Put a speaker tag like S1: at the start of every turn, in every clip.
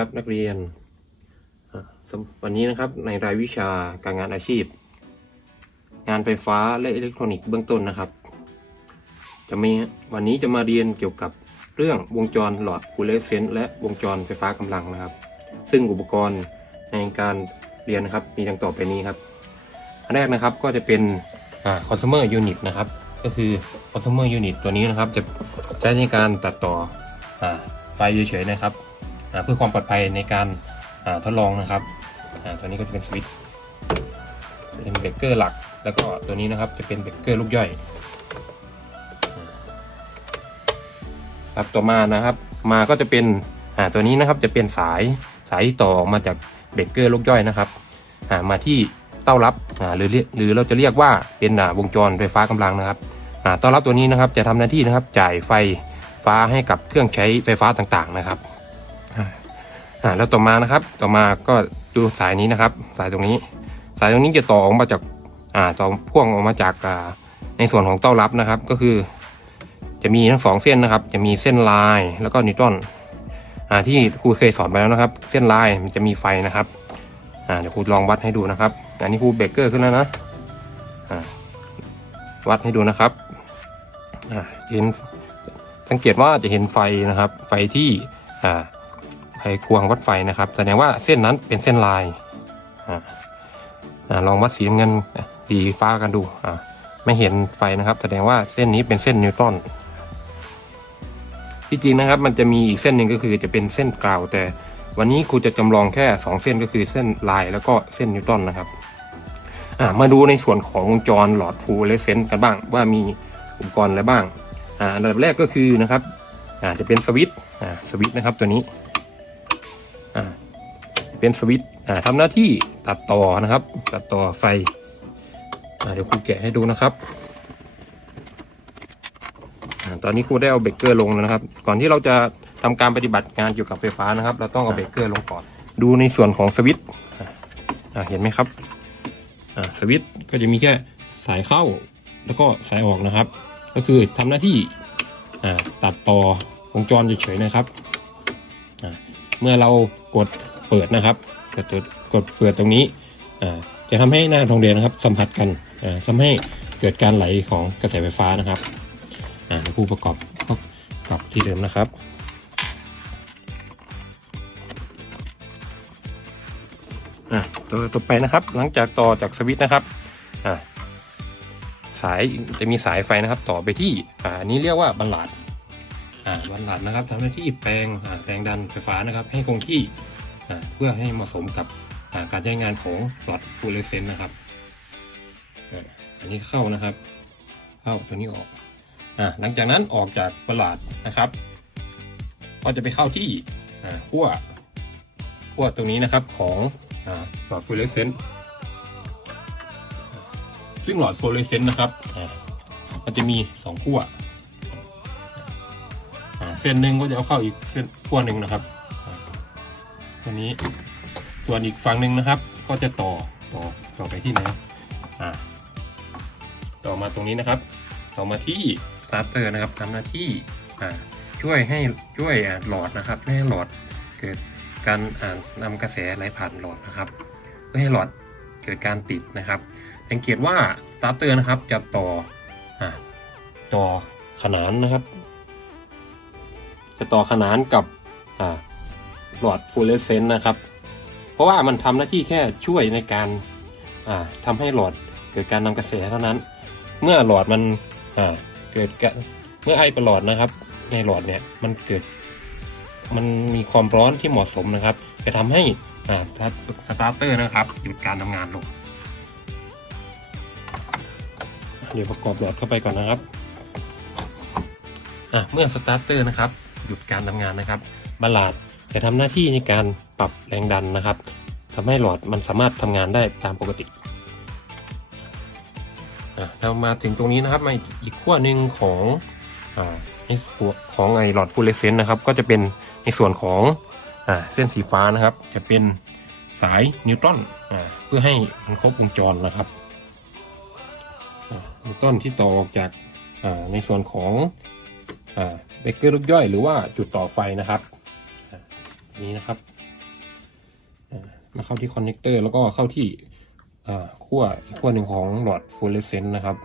S1: ครับนักเรียน วันนี้นะครับในรายวิชาการงานอาชีพ งานไฟฟ้าและอิเล็กทรอนิกส์เบื้องต้นนะครับ จะมีวันนี้จะมาเรียนเกี่ยวกับเรื่องวงจรหลอดฟูเลเซนต์และวงจรไฟฟ้ากำลังนะครับ ซึ่งอุปกรณ์ในการเรียนนะครับมีดังต่อไปนี้ครับอันแรกนะครับก็จะเป็นอ่า consumer unit นะครับ ก็คือ consumer unit ตัวนี้นะครับจะใช้ในการตัดต่ออไฟเฉยๆนะครับ เพื่อความปลอดภัยในการาทดลองนะครับตัวนี้ก็จะเป็นสวิตช์เป็นเบรกเกอร์หลัก แล้วก็ตัวนี้นะครับจะเป็นเบรกเกอร์ลูกย่อยครับต่อมานะครับ มาก็จะเป็นตัวนี้นะครับจะเป็นสายสายต่อออกมาจากเบรกเกอร์ลูกย่อยนะครับามาที่เต้ารับหรือเรียกหรือเราจะเรียกว่าเป็นวงจรไฟฟ้ากำลังนะครับเต้ารับตัวนี้นะครับจะทำหน้าที่นะครับจ่ายไฟฟ้าให้กับเครื่องใช้ไฟฟ้าต่างๆนะครับ อ่าแล้วต่อมานะครับ ต่อมาก็ดูสายนี้นะครับ สายตรงนี้ สายตรงนี้จะต่อออกมาจากอ่าต่อพ่วงออกมาจากอ่าในส่วนของเต้ารับนะครับ ก็คือ จะมีทั้งสองเส้นนะครับ จะมีเส้นลายแล้วก็นิวตรอนอ่าที่ครูเคยสอนไปแล้วนะครับ เส้นลายมันจะมีไฟนะครับอ่าเดี๋ยวครูลองวัดให้ดูนะครับ อันนี้ครูเบรกเกอร์ขึ้นแล้วนะอ่าวัดให้ดูนะครับอ่าเห็นสังเกตว่าจะเห็นไฟนะครับ ไฟที่อ่า ไฟควงวัดไฟนะครับ แสดงว่าเส้นนั้นเป็นเส้นลายอ่าอ่าลองวัดสีเงินสีฟ้ากันดูอ่าไม่เห็นไฟนะครับ แสดงว่าเส้นนี้เป็นเส้นนิวตรอนที่จริงนะครับ มันจะมีอีกเส้นหนึ่งก็คือจะเป็นเส้นกราว แต่วันนี้ครูจะจำลองแค่ 2 เส้นก็คือเส้นลายแล้วก็เส้นนิวตันนะครับอ่ามาดูในส่วนของวงจรหลอดฟูเลเซนต์กันบ้าง ว่ามีอุปกรณ์อะไรบ้างอ่าอันดับแรกก็คือนะครับอ่าจะเป็นสวิตช์อ่าสวิตช์นะครับตัวนี้ เป็นสวิตช์อ่าทำหน้าที่ตัดต่อนะครับ ตัดต่อไฟอเดี๋ยวครูแกะให้ดูนะครับอตอนนี้ครูได้เอาเบรกเกอร์ลงแล้วนะครับ ก่อนที่เราจะทำการปฏิบัติงานเกี่ยวกับไฟฟ้านะครับ เราต้องเอาเบรกเกอร์ลงก่อน ดูในส่วนของสวิตช์เห็นไหมครับสวิตช์ก็จะมีแค่สายเข้าแล้วก็สายออกนะครับ ก็คือทำหน้าที่ตัดต่อวงจรเฉยๆนะครับ เมื่อเรากด เปิดนะครับ กดกดเปิดตรงนี้จะทำให้หน้าทองแดงนะครับ สัมผัสกันอ่าทำให้เกิดการไหลของกระแสไฟฟ้านะครับอ่าเดี๋ยวผู้ประกอบก็กลับที่เดิมนะครับอ่าตัวต่อไปนะครับ หลังจากต่อจากสวิตช์นะครับอ่าสายจะมีสายไฟนะครับ ต่อไปที่อ่าอันนี้เรียกว่าบัลลาดอ่าบัลลาดนะครับทำหน้าที่แปลงอ่าแรงดันไฟฟ้านะครับ ให้คงที่ เพื่อให้เหมาะสมกับการใช้งานของหลอดฟลูออเรสเซนต์นะครับอันนี้เข้านะครับ เข้าตัวนี้ออกอหลังจากนั้นออกจากประหลาดนะครับ ก็จะไปเข้าที่ขั้วขั้วตรงนี้นะครับของอหลอดฟลูออเรสเซนต์ซึ่งหลอดฟลูออเรสเซนต์นะครับมันจะมีสองขั้วเส้นหนึ่งก็จะเอาเข้าอีกเส้นขั้วหนึ่งนะครับ ตัวนี้ ส่วนอีกฝั่งหนึ่งนะครับ ก็จะต่อต่อต่อไปที่ไหนอ่าต่อมาตรงนี้นะครับ ต่อมาที่สตาร์เตอร์นะครับทำหน้าที่อ่าช่วยให้ช่วยอ่าหลอดนะครับไม่ให้หลอดเกิดการอ่านำกระแสไหลผ่านหลอดนะครับ เพื่อให้หลอดเกิดการติดนะครับ สังเกตว่าสตาร์เตอร์นะครับจะต่ออ่าต่อขนานนะครับ จะต่อขนานกับอ่า หลอดฟลูออเรสเซนต์นะครับ เพราะว่ามันทำหน้าที่แค่ช่วยในการอ่าทำให้หลอดเกิดการนำกระแสเท่านั้น เมื่อหลอดมันเกิดเมื่อไอประหลอดนะครับ ในหลอดเนี่ยมันเกิด มันมีความร้อนที่เหมาะสมนะครับ จะทำให้อ่าสตาร์เตอร์นะครับหยุดการทำงานลงเดี๋ยวประกอบหลอดเข้าไปก่อนนะครับอะเมื่อสตาร์เตอร์นะครับ หยุดการทำงานนะครับบัลลาด จะทำหน้าที่ในการปรับแรงดันนะครับทำให้หลอดมันสามารถทำงานได้ตามปกติเรามาถึงตรงนี้นะครับมาอีกขั้วหนึ่งของอในส่วนของไอหลอดฟลูออเรสเซนต์นะครับ ก็จะเป็นในส่วนของอเส้นสีฟ้านะครับ จะเป็นสายนิวตรอนเพื่อให้มันครบวงจรนะครับนิวตรอนที่ต่อออกจากในส่วนของเบรกเกอร์ลูกย่อย หรือว่าจุดต่อไฟนะครับ นี้นะครับมาเข้าที่คอนเนคเตอร์แล้วก็เข้าที่ขั้วขั้วหนึ่งของหลอดฟลูออเรสเซนต์นะครับ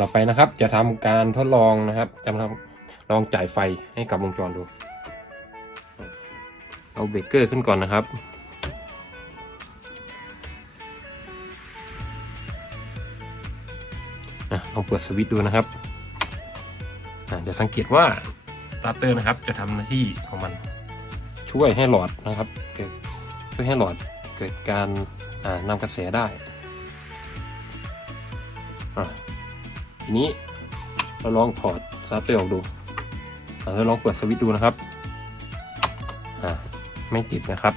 S1: ต่อไปนะครับจะทำการทดลองนะครับจะทำลองจ่ายไฟให้กับวงจรดู เอาเบรกเกอร์ขึ้นก่อนนะครับลองเปิดสวิตช์ดูนะครับจะสังเกตว่าสตาร์เตอร์นะครับจะทำหน้าที่ของมัน ช่วยให้หลอดนะครับเกิดช่วยให้หลอดเกิดการนำกระแสได้ทีนี้เราลองถอดสตาร์เตอร์ออกดูเราลองเปิดสวิตช์ดูนะครับอะไม่ติดนะครับ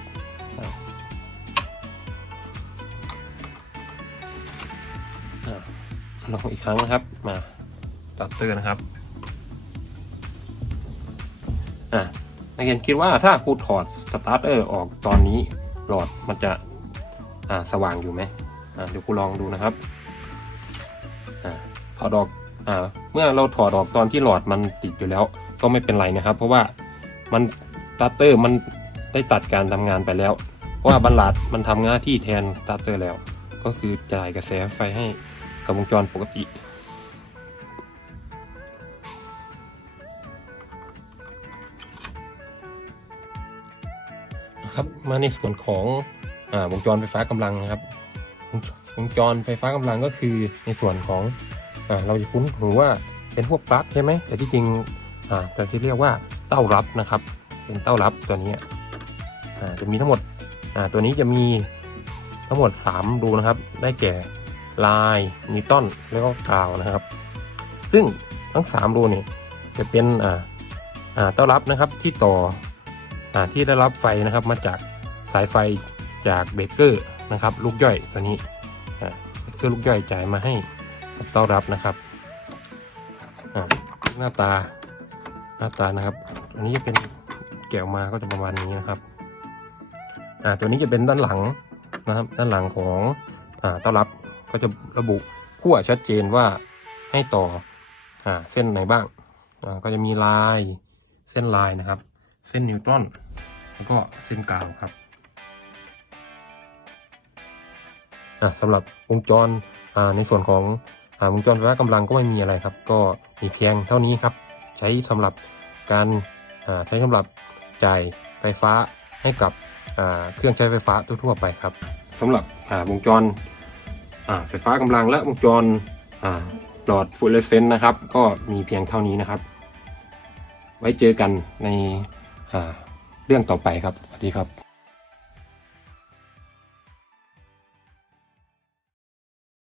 S1: อลองอีกครั้งนะครับมาตาร์เตอร์นะครับ อะ นักเรียนคิดว่าถ้าครูถอดสตาร์เตอร์ออกตอนนี้หลอดมันจะอ่าสว่างอยู่ไหมอ่าเดี๋ยวครูลองดูนะครับอ่าถอดออกอ่าเมื่อเราถอดออกตอนที่หลอดมันติดอยู่แล้ว ก็ไม่เป็นไรนะครับ เพราะว่ามันสตาร์เตอร์มันได้ตัดการทำงานไปแล้ว เพราะว่าบัลลัดมันทำหน้าที่แทนสตาร์เตอร์แล้ว ก็คือจ่ายกระแสไฟให้กับวงจรปกติ ครับมาในส่วนของอวงจรไฟฟ้ากำลังนะครับวงจรไฟฟ้ากำลังก็คือในส่วนของอเราจะคุ้นหูว่าเป็นพวกปลั๊กใช่ไหมแต่ที่จริงอาแต่ที่เรียกว่าเต้ารับนะครับ เป็นเต้ารับตัวนี้จะมีทั้งหมดตัวนี้จะมีทั้งหมด 3 รูนะครับ ได้แก่ลายนิวตันแล้วก็กราวนะครับ ซึ่งทั้ง 3 รูนี่จะเป็นอ่าอ่าต้อนรับนะครับที่ต่อ ที่ได้รับไฟนะครับมาจากสายไฟจากเบเกอร์นะครับ ลูกย่อยตัวนี้เบเกอร์ลูกย่อยจ่ายมาให้ต้อนรับนะครับหน้าตาหน้าตานะครับ อันนี้จะเป็นแกะออกมาก็จะประมาณนี้นะครับอ่าตัวนี้จะเป็นด้านหลังนะครับ ด้านหลังของอ่าต้อนรับก็จะระบุขั้วชัดเจนว่าให้ต่ออ่าเส้นไหนบ้างอ่าก็จะมีลายเส้นลายนะครับ เส้นนิวตันแล้วก็เส้นกาวครับอ่าสำหรับวงจรอ่าในส่วนของอ่าวงจรไฟฟ้ากำลังก็ไม่มีอะไรครับ ก็มีเพียงเท่านี้ครับ ใช้สำหรับการอ่าใช้สำหรับจ่ายไฟฟ้าให้กับอ่าเครื่องใช้ไฟฟ้าทั่วๆไปครับสำหรับอ่าวงจรอ่าไฟฟ้ากำลังและวงจรอ่าหลอดฟลูออเรสเซนต์นะครับ ก็มีเพียงเท่านี้นะครับ ไว้เจอกันในอ่า เรื่องต่อไปครับสวัสดีครับ